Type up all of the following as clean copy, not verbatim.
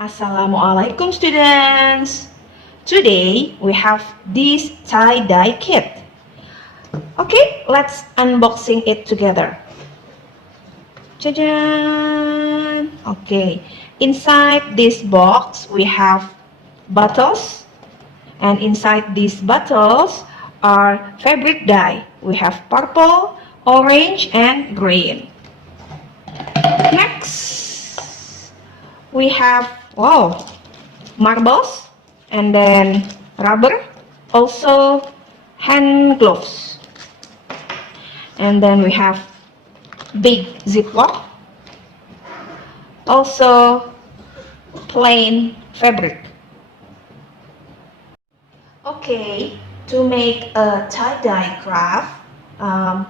Assalamualaikum students! Today we have this tie-dye kit. Okay, let's unboxing it together. Jajan! Okay, inside this box we have bottles, and inside these bottles are fabric dye. We have purple, orange, and green. Next, we have, wow, marbles, and then rubber, also hand gloves, and then we have big ziploc, also plain fabric. Okay, to make a tie-dye craft,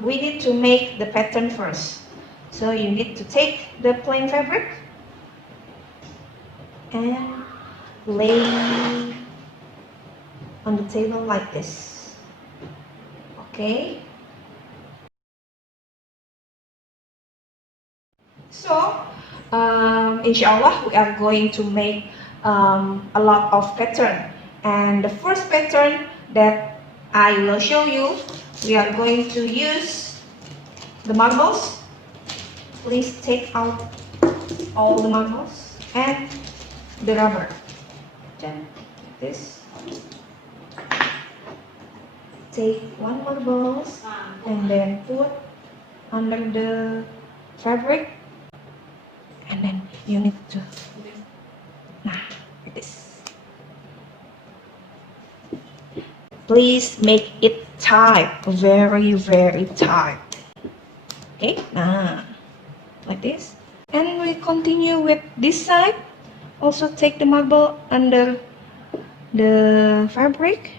we need to make the pattern first. So you need to take the plain fabric and lay on the table like this. Okay, so inshallah we are going to make a lot of pattern, and the first pattern that I will show you, we are going to use the marbles. Please take out all the marbles and the rubber. Then this, take one marbles and then put under the fabric, and then you need to, like this. Please make it tight, very tight. Okay, like this. And we continue with this side. Also take the marble under the fabric.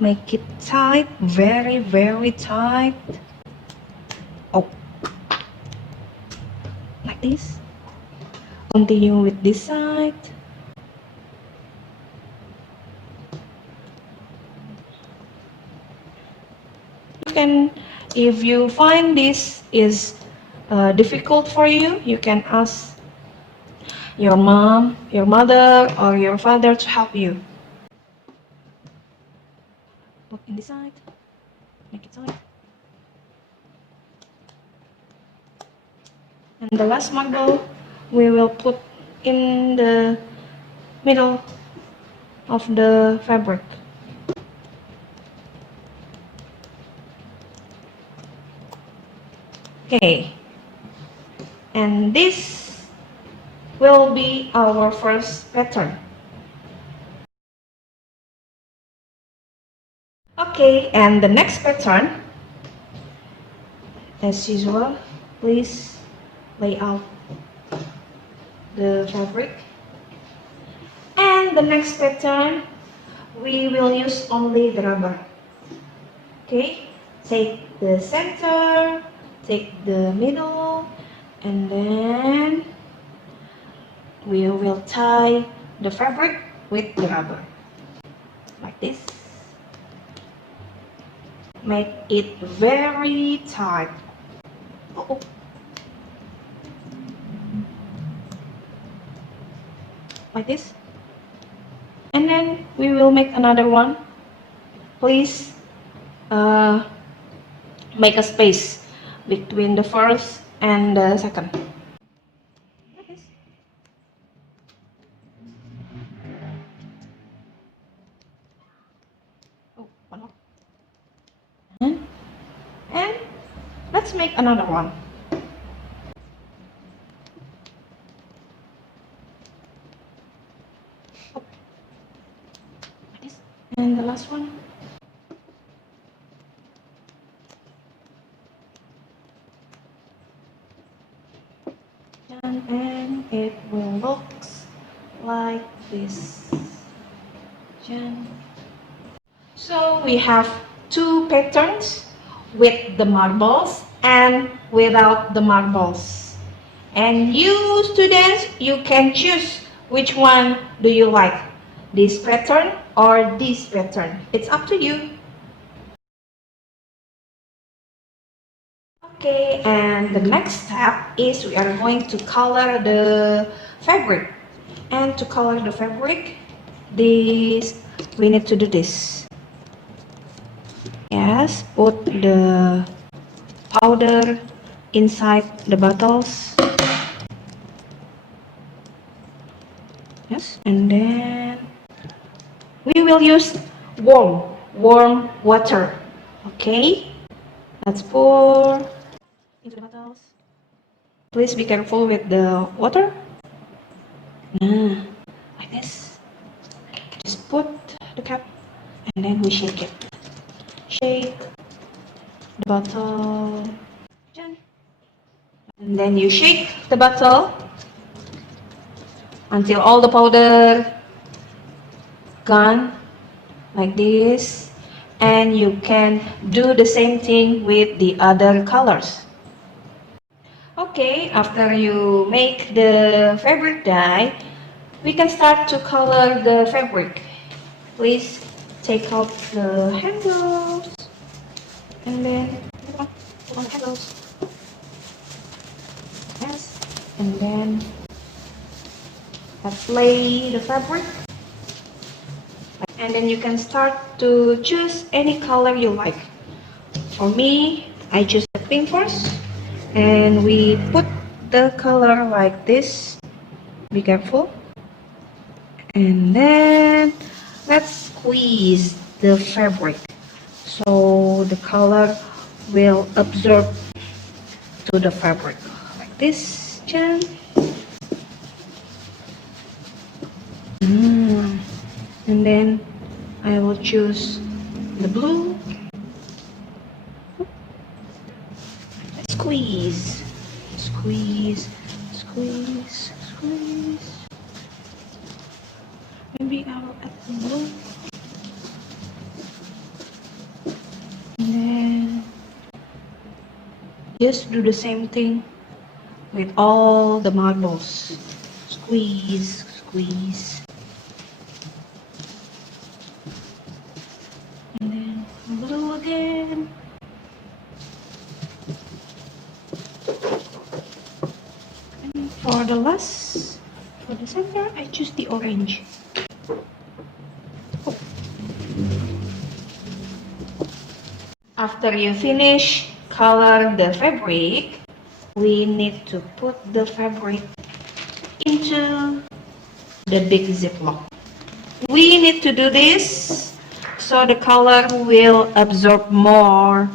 Make it tight, very tight. Oh, like this. Continue with this side. You can, if you find this is difficult for you, you can ask your mom, your mother, or your father to help you. Put in this side, make it tight. And the last marble we will put in the middle of the fabric. Okay, and this will be our first pattern. Okay, and the next pattern, as usual, please lay out the fabric. And the next pattern, we will use only the rubber. Okay, take the center, take the middle, and then we will tie the fabric with the rubber, like this. Make it very tight. Oh. Like this. And then we will make another one. Please make a space between the first and the second. Like this. Oh, one more. And let's make another one. Oh, like this. And the last one. And it will look like this. So we have two patterns, with the marbles and without the marbles. And you students, you can choose which one do you like, this pattern or this pattern. It's up to you. Okay, and the next step is we are going to color the fabric. And to color the fabric, this we need to do this. Yes, put the powder inside the bottles. Yes, and then we will use warm water. Okay, let's pour into the bottles. Please be careful with the water. Like this. Just put the cap and then we shake it. Shake the bottle. And then you shake the bottle until all the powder gone like this. And you can do the same thing with the other colors. Okay, after you make the fabric dye, we can start to color the fabric. Please take out the handles and then put on the handles. Yes, and then apply the fabric. And then you can start to choose any color you like. For me, I choose the pink first. And we put the color like this. Be careful. And then let's squeeze the fabric so the color will absorb to the fabric like this, Jen. And then I will choose the blue. Squeeze, squeeze, squeeze, squeeze. Maybe I will add the blue. And then just do the same thing with all the marbles. Squeeze, squeeze. And then blue again. And for the last, for the center, I choose the orange. After you finish color the fabric, we need to put the fabric into the big ziplock. We need to do this so the color will absorb more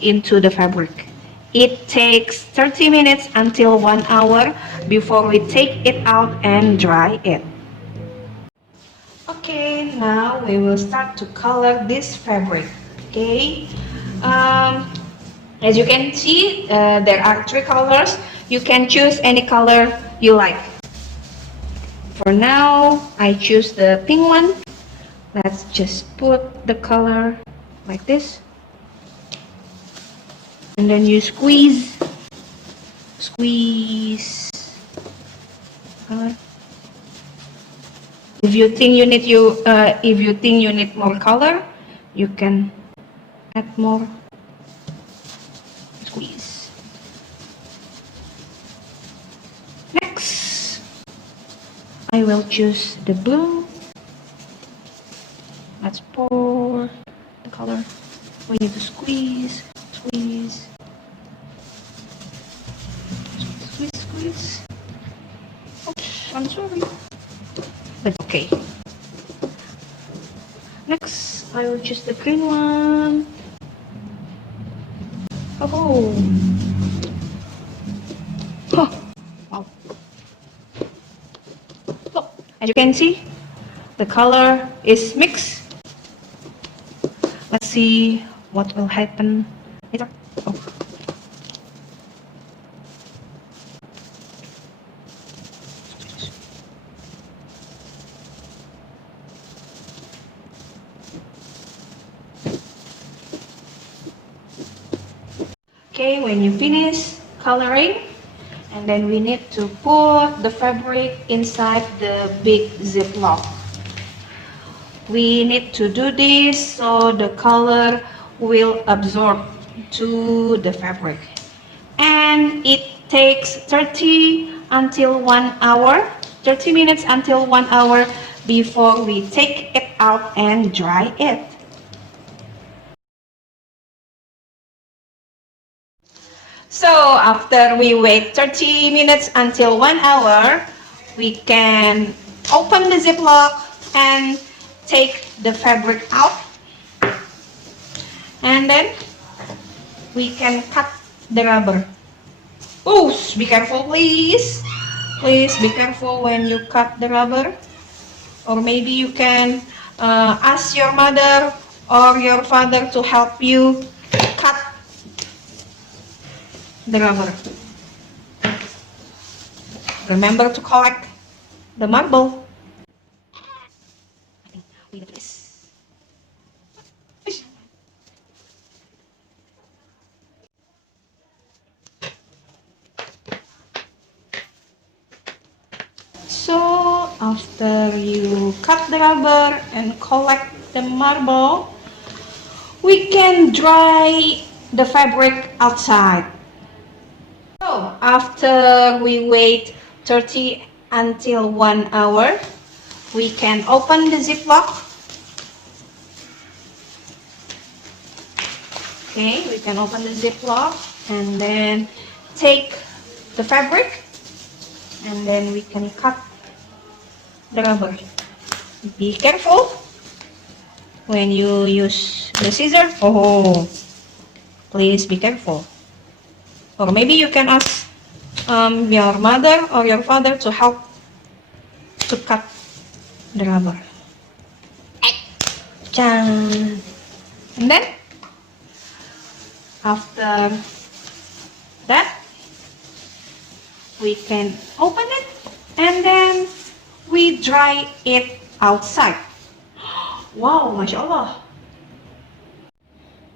into the fabric. It takes 30 minutes until 1 hour before we take it out and dry it. Okay, now we will start to color this fabric. Okay, as you can see, there are 3 colors. You can choose any color you like. For now, I choose the pink one. Let's just put the color like this. And then you squeeze, squeeze color. If you think you need more color, you can add more. Squeeze. Next, I will choose the blue. Let's pour the color. We need to squeeze, squeeze, squeeze, squeeze. Oops, I'm sorry. But okay. Next, I will choose the green one. Oh. Oh. Wow. Oh. As you can see, the color is mixed. Let's see what will happen later. Oh. Okay, when you finish coloring, and then we need to put the fabric inside the big ziplock. We need to do this so the color will absorb to the fabric. and it takes 30 until 1 hour, 30 minutes until 1 hour before we take it out and dry it. So after we wait 30 minutes until 1 hour, we can open the ziplock and take the fabric out. And then we can cut the rubber. Oh, be careful please. Please be careful when you cut the rubber. Or maybe you can ask your mother or your father to help you cut the rubber. Remember to collect the marble. So after you cut the rubber and collect the marble, we can dry the fabric outside. So after we wait 30 until 1 hour, we can open the ziplock. Okay, we can open the ziplock and then take the fabric and then we can cut the rubber. Be careful when you use the scissors. Oh, please be careful. Or maybe you can ask your mother or your father to help to cut the rubber. And then after that, we can open it and then we dry it outside. Wow, mashallah.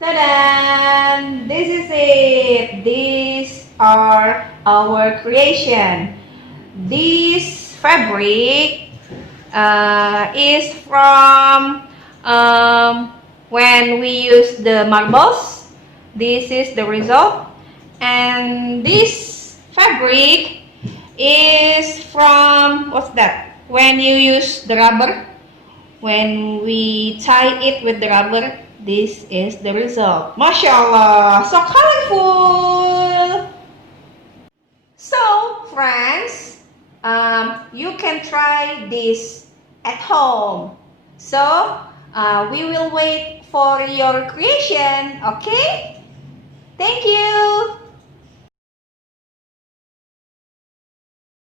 Ta-da! This is it. These are our creation. This fabric is from when we use the marbles. This is the result. And this fabric is from, what's that? When you use the rubber, when we tie it with the rubber, this is the result. MashaAllah, so colorful. So friends, you can try this at home. So we will wait for your creation, okay? Thank you.